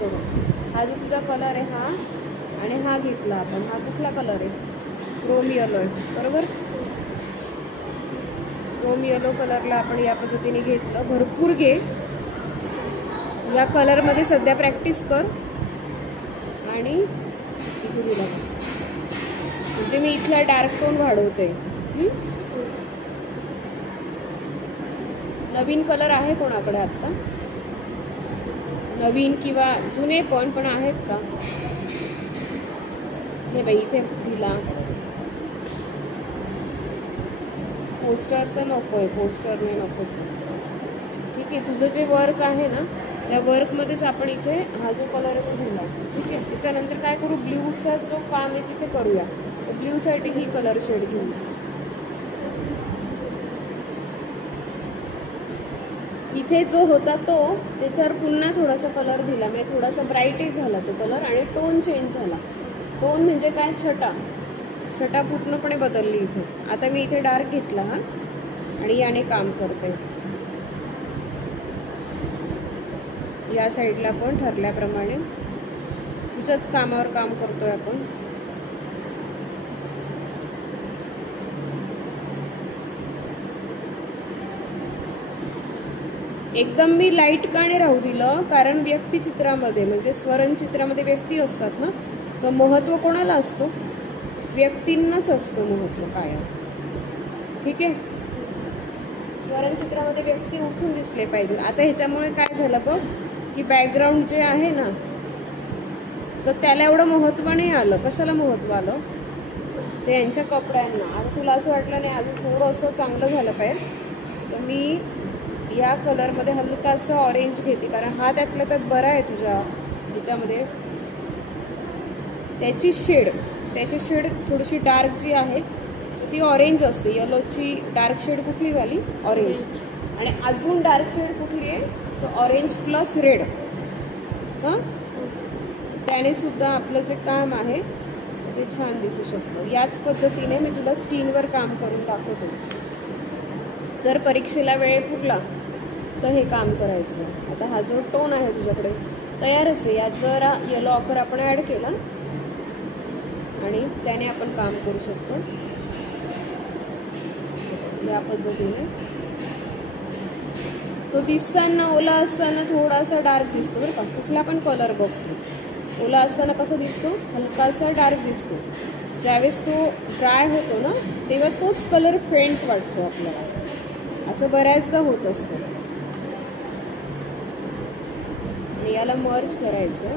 करू. हा जो तुझा कलर आहे हा, आणि हा घेतला आपण. हा कुठला कलर आहे? क्रोम येलो आहे, बरोबर. क्रोम येलो कलरला आपण या पद्धतीने घेतलं. भरपूर घे, या कलरमध्ये सध्या प्रॅक्टिस कर. आणि इथे दिला म्हणजे मी इथला डार्क टोन वाढवते. नवीन कलर आहे कोणाकडे आत्ता? नवीन किंवा जुने पण आहेत का? हे बाई इथे दिला. पोस्टर तर नको आहे, पोस्टरने नकोच. ठीक आहे, तुझं जे वर्क आहे ना त्या वर्कमध्येच आपण इथे हा जो कलर आहे तो दिला. ठीक आहे, त्याच्यानंतर काय करू, ब्ल्यूचा जो काम आहे तिथे करूया. ब्ल्यूसाठी ही कलर शेड घेऊया. इथे जो होता तो त्याच्यावर पुन्हा थोडासा कलर दिला. म्हणजे थोडासा ब्राईटही झाला तो कलर आणि टोन चेंज झाला. टोन म्हणजे काय, छटा पूर्णपणे बदलली इथे. आता मी इथे डार्क घेतला हा आणि याने काम करते. या साईडला पण ठरल्याप्रमाणे तुझ्याच कामावर काम करतोय आपण. एकदम मी लाईट का नाही राहू दिलं, कारण व्यक्तिचित्रामध्ये म्हणजे स्वरणचित्रामध्ये व्यक्ती असतात ना, तर महत्त्व कोणाला असतो? व्यक्तींनाच असतं महत्त्व कायम. ठीक आहे, स्वरणचित्रामध्ये व्यक्ती उठून दिसले पाहिजे. आता ह्याच्यामुळे काय झालं बघ की बॅकग्राऊंड जे आहे ना तर त्याला एवढं महत्त्व नाही आलं. कशाला महत्त्व आलं? ते यांच्या कपड्यांना. आता तुला असं वाटलं नाही अजून थोडंसं चांगलं झालं पाहिजे, तर मी या कलरमध्ये हलकासा ऑरेंज घेते, कारण हा त्यातल्या त्यात बरा आहे तुझ्या ह्याच्यामध्ये. त्याची शेड थोडीशी डार्क जी आहे ती ऑरेंज असते. येलोची डार्क शेड कुठली झाली? ऑरेंज. आणि अजून डार्क शेड कुठली आहे? तर ऑरेंज प्लस रेड. हां, त्याने सुद्धा आपलं जे काम आहे ते छान दिसू शकतं. याच पद्धतीने मी तुला स्किनवर काम करून दाखवतो. जर परीक्षेला वेळ पुरला तर हे काम करायचं. आता हा जो टोन आहे तुझ्याकडे तयारच आहे. यात जरा येलो ऑकर आपण ॲड केला आणि त्याने आपण काम करू शकतो या पद्धतीने. तो दिसताना ओला असताना थोडासा डार्क दिसतो बरं का. कुठला पण कलर बघतो, ओला असताना कसं दिसतो? हलकासा डार्क दिसतो. ज्यावेळेस तो ड्राय होतो ना तेव्हा तोच कलर फेंट वाटतो आपल्याला. असं बऱ्याचदा होत असतं. याला मर्ज करायचं.